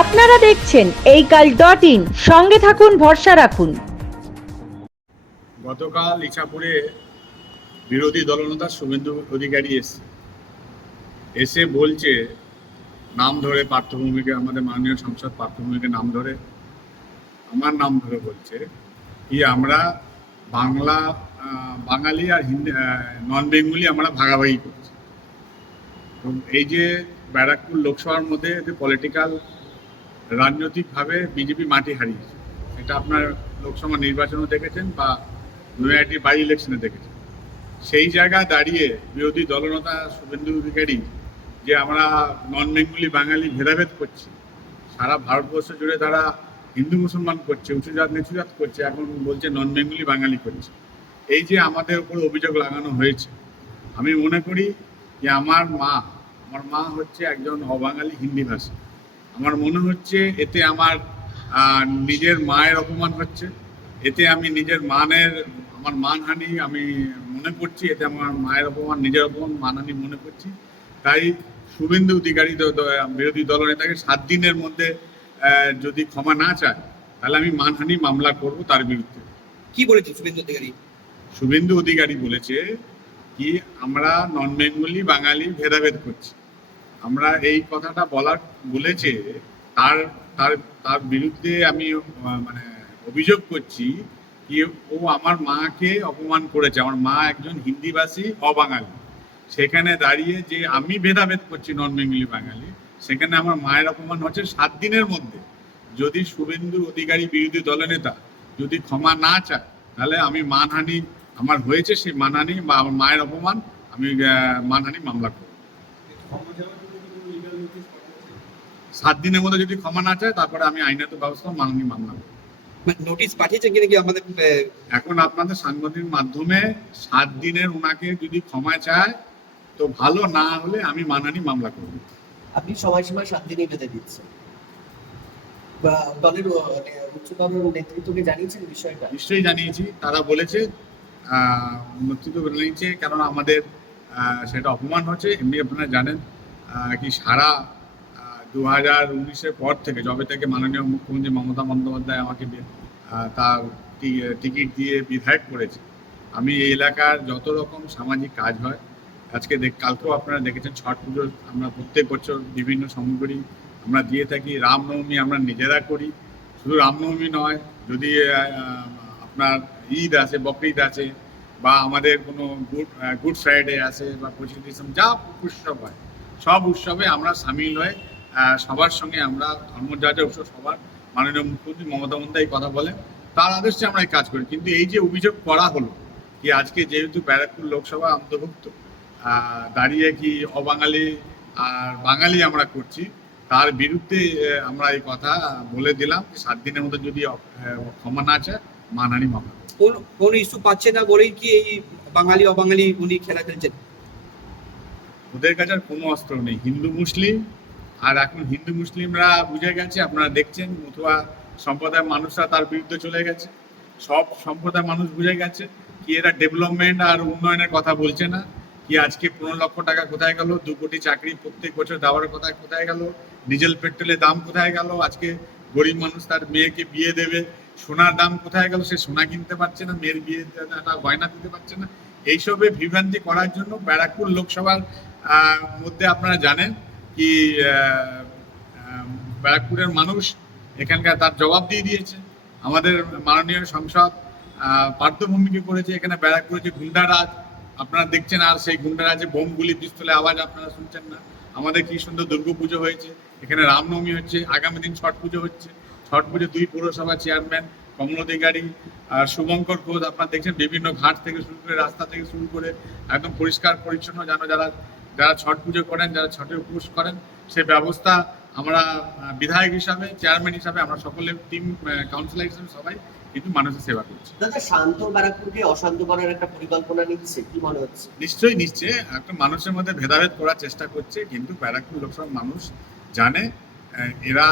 আপনারা দেখছেন এই কাল ডট ইন। সঙ্গে থাকুন, ভরসা রাখুন। গতকাল ইছাপুরে বিরোধী দলনেতা শুভেন্দু অধিকারী এসছে। এসে বলছে, নাম ধরে পার্থভূমিকে, আমাদের মাননীয় সংসদ পার্থভূমিকে নাম ধরে। আমার নাম ধরে বলছে কি আমরা বাংলা বাঙালি আর হিন্দি নন বেঙ্গলি আমরা ভাগাভাগি করছি। এই যে ব্যারাকপুর লোকসভার মধ্যে যে পলিটিক্যাল রাজনৈতিকভাবে বিজেপি মাটি হারিয়েছে। এটা আপনার লোকসভা নির্বাচনও দেখেছেন বা নৈহাটি বাই ইলেকশনে দেখেছেন। সেই জায়গায় দাঁড়িয়ে বিরোধী দলনেতা শুভেন্দু অধিকারী যে আমরা নন বেঙ্গলি বাঙালি ভেদাভেদ করছি, সারা ভারতবর্ষ জুড়ে তারা হিন্দু মুসলমান করছে, উঁচু জাত, নিচু জাত করছে, এখন বলছে নন বেঙ্গলি বাঙালি করছে। এই যে আমাদের উপর অভিযোগ লাগানো হয়েছে, আমি মনে করি যে আমার মা আমার মা হচ্ছে একজন অবাঙালি হিন্দি ভাষী। আমার মনে হচ্ছে এতে আমার নিজের মায়ের অপমান হচ্ছে। এতে আমি নিজের মানের আমার মানহানি আমি মনে করছি এতে আমার মায়ের অপমান নিজের অপমান মানহানি মনে করছি। তাই শুভেন্দু অধিকারী বিরোধী দলনেতাকে সাত দিনের মধ্যে যদি ক্ষমা না চায় তাহলে আমি মানহানি মামলা করব তার বিরুদ্ধে। কি বলেছে শুভেন্দু অধিকারী? শুভেন্দু অধিকারী বলেছে কি আমরা নন বেঙ্গলি বাঙালি ভেদাভেদ করছি। আমরা এই কথাটা বলার বলেছে তার তার তার বিরুদ্ধে আমি মানে অভিযোগ করছি কি ও আমার মাকে অপমান করেছে। আমার মা একজন হিন্দিভাষী, অবাঙালি। সেখানে দাঁড়িয়ে যে আমি ভেদাভেদ করছি নন বেঙ্গলি বাঙালি, সেখানে আমার মায়ের অপমান হচ্ছে সাত দিনের মধ্যে। যদি শুভেন্দু অধিকারী বিরোধী দলনেতা যদি ক্ষমা না চায়, তাহলে আমি মানহানি, আমার হয়েছে সেই মানহানি বা আমার মায়ের অপমান, আমি মানহানি মামলা করব। সাত দিনের মধ্যে যদি ক্ষমা না চায় তারপরে আমি আইনত ব্যবস্থা মামলা করব নোটিশ পাঠিয়েছেন কিনা কি আমাদের এখন আপনাদের সাংবাদিক মাধ্যমে সাত দিনের ওনাকে যদি ক্ষমা চায় তো ভালো না হলে আমি মানহানি মামলা করব। আপনি সময়সীমা সাত দিনই বেঁধে দিচ্ছেন। বা দলের আহ, নেতৃত্বকে জানিয়েছেন বিষয়টা? নিশ্চয়ই জানিয়েছি। তারা বলেছে নেতৃত্ব জানিয়েছে কারণ আমাদের সেটা অপমান হচ্ছে। এমনি আপনারা জানেন কি সারা দু হাজার উনিশের পর থেকে যবে থেকে মাননীয় মুখ্যমন্ত্রী মমতা বন্দ্যোপাধ্যায় আমাকে তার টিকিট দিয়ে বিধায়ক করেছে। আমি এই এলাকার যত রকম সামাজিক কাজ হয়, আজকে দেখ, কালকেও আপনারা দেখেছেন ছট পুজো, আমরা প্রত্যেক বছর বিভিন্ন সামগ্রী আমরা দিয়ে থাকি, রামনবমী আমরা নিজেরা করি। শুধু রামনবমী নয়, যদি আপনার ঈদ আছে বকরিদ আছে বা আমাদের কোনো গুড গুড ফ্রাইডে আছে বা পঁচিশ ডিসেম্বর, যা উৎসব হয়, সব উৎসবে আমরা সামিল হয়ে সবার সঙ্গে আমরা ধর্ম যা যা উৎসব সবার মাননীয় মুখ্যমন্ত্রী মমতা বন্দ্যোপাধ্যায় কথা বলেন তার আদেশে আমরা এই কাজ করি। কিন্তু এই যে অভিযোগ করা হলো কি আজকে যেহেতু ব্যারাকপুর লোকসভা অন্তর্ভুক্ত দাঁড়িয়ে কি অবাঙালি আর বাঙালি আমরা করছি তার বিরুদ্ধে আমরা এই কথা বলে দিলাম সাত দিনের মধ্যে যদি ক্ষমা না চায় মানহানি মামলা কোন কোন ইস্যু পাচ্ছে না বলেই কি এই বাঙালি অবাঙালি উনি খেলা খেলছেন? ওদের কাছে আর কোনো অস্ত্র নেই। হিন্দু মুসলিম আর এখন হিন্দু মুসলিমরা বুঝে গেছে, আপনারা দেখছেন মতুয়া সম্প্রদায়ের মানুষরা তার বিরুদ্ধে চলে গেছে। সব সম্প্রদায়ের মানুষ বুঝে গেছে কি এরা ডেভেলপমেন্ট আর উন্নয়নের কথা বলছে না, কি আজকে পনেরো লক্ষ টাকা কোথায় গেল, দু কোটি চাকরি প্রত্যেক বছর দেওয়ার কথা কোথায় গেল, ডিজেল, পেট্রোলের দাম কোথায় গেল, আজকে গরিব মানুষ তার মেয়েকে বিয়ে দেবে, সোনার দাম কোথায় গেল, সে সোনা কিনতে পারছে না, মেয়ের বিয়ে গয়না দিতে পারছে না। এইসবে বিভ্রান্তি করার জন্য ব্যারাকপুর লোকসভার মধ্যে আপনারা জানেন কি ব্যারাকপুরের মানুষ এখানকার তার জবাব দিয়ে দিয়েছে। আমাদের মাননীয় সংসদ পার্থভূমিকে করেছে। এখানে ব্যারাকপুরে যে গুন্ডারাজ। আপনারা দেখছেন আর সেই গুন্ডারাজে বোম গুলি পিস্তলে আওয়াজ আপনারা শুনছেন না। আমাদের কি সুন্দর দুর্গা পুজো হয়েছে। এখানে রামনবমী হচ্ছে, আগামী দিন ছট পুজো হচ্ছে। ছট পুজো দুই পৌরসভা চেয়ারম্যান কমল অধিকারী আর শুভঙ্কর ঘোষ, আপনারা দেখছেন বিভিন্ন ঘাট থেকে শুরু করে, রাস্তা থেকে শুরু করে, একদম পরিষ্কার, পরিচ্ছন্ন, যেন যারা যারা ছট পুজো করেন যারা ছটে উপোস করেন সে ব্যবস্থা আমরা বিধায়ক হিসাবে চেয়ারম্যান হিসাবে আমরা সকলে টিম কাউন্সিলর হিসাবে সবাই কিন্তু মানুষের সেবা করছি। দাদা শান্ত ব্যারাকপুরকে অশান্ত করার একটা পরিকল্পনা নিচ্ছে কি মনে হচ্ছে? নিশ্চয়ই নিশ্চয়ই একটা মানুষের মধ্যে ভেদাভেদ করার চেষ্টা করছে কিন্তু ব্যারাকপুর লোকসভার মানুষ জানে এরা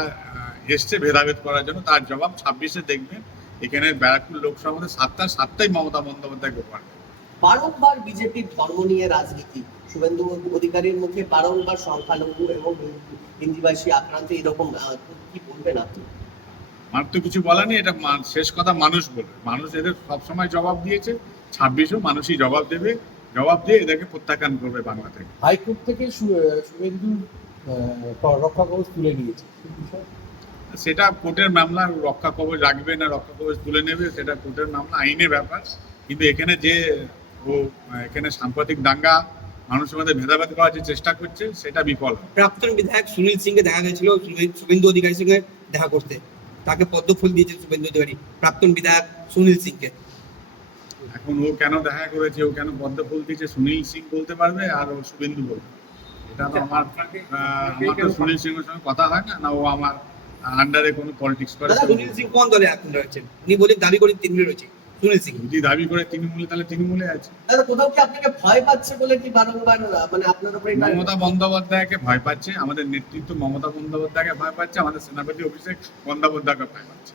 এসছে ভেদাভেদ করার জন্য তার জবাব ছাব্বিশে দেখবেন এখানে ব্যারাকপুর লোকসভার মধ্যে সাতটা সাতটাই মমতা বন্দ্যোপাধ্যায় গোপাল। বারংবার বিজেপির ধর্ম নিয়ে রাজনীতি। শুভেন্দু অধিকারীর মুখে বারংবার সংখ্যালঘু এবং হিন্দিভাষী আক্রান্ত এরকম কি বলবেন আপনি? আমার তো কিছু বলার নেই এটা মা- শেষ কথা মানুষ বলবে মানুষ এদের সবসময় জবাব দিয়েছে ছাব্বিশও মানুষই জবাব দেবে। জবাব দিয়ে এদেরকে প্রত্যাখ্যান করবে বাংলা থেকে। হাইকোর্ট থেকে শুভেন্দু রক্ষা কবচ তুলে নিয়েছে। সেটা কোর্টের মামলা রক্ষা কবচ রাখবে না রক্ষা কবচ তুলে নেবে সেটা কোর্টের মামলা আইনের ব্যাপার। কিন্তু এখানে যে ও এখানে সাম্প্রতিক দাঙ্গা মানুষের মধ্যে ভেদাভেদ করার যে চেষ্টা করছে সেটা বিফল প্রাক্তন বিধায়ক সুনীল সিংকে দেখা গেছিল শুভে- শুভেন্দু অধিকারীর সঙ্গে দেখা করতে। তাকে পদ্ম ফুল দিয়েছে শুভেন্দু অধিকারী প্রাক্তন বিধায়ক সুনীল সিংকে। এখন ও কেন দেখা করেছে? ও কেন পদ্ম ফুল দিয়েছে? সুনীল সিং বলতে পারবে আর ও শুভেন্দু বলবে। এটা তো আমার আহ, আমার তো সুনীল সিং এর সঙ্গে কথা হয় না না ও আমার আন্ডারে কোনো পলিটিক্স করে। সুনীল সিং কোন দলে এখন রয়েছেন? উনি বলে দাবি করেন তৃণমূলে রয়েছে। সিং যদি দাবি করে তৃণমূলে তাহলে তৃণমূলে আছে। দাদা কোথাও কি আপনাকে ভয় পাচ্ছে বলে কি বারংবার মানে আপনার উপরে মমতা বন্দ্যোপাধ্যায়কে ভয় পাচ্ছে আমাদের নেতৃত্ব মমতা বন্দ্যোপাধ্যায়কে ভয় পাচ্ছে আমাদের সেনাপতি অভিষেক বন্দ্যোপাধ্যায়কে ভয় পাচ্ছে।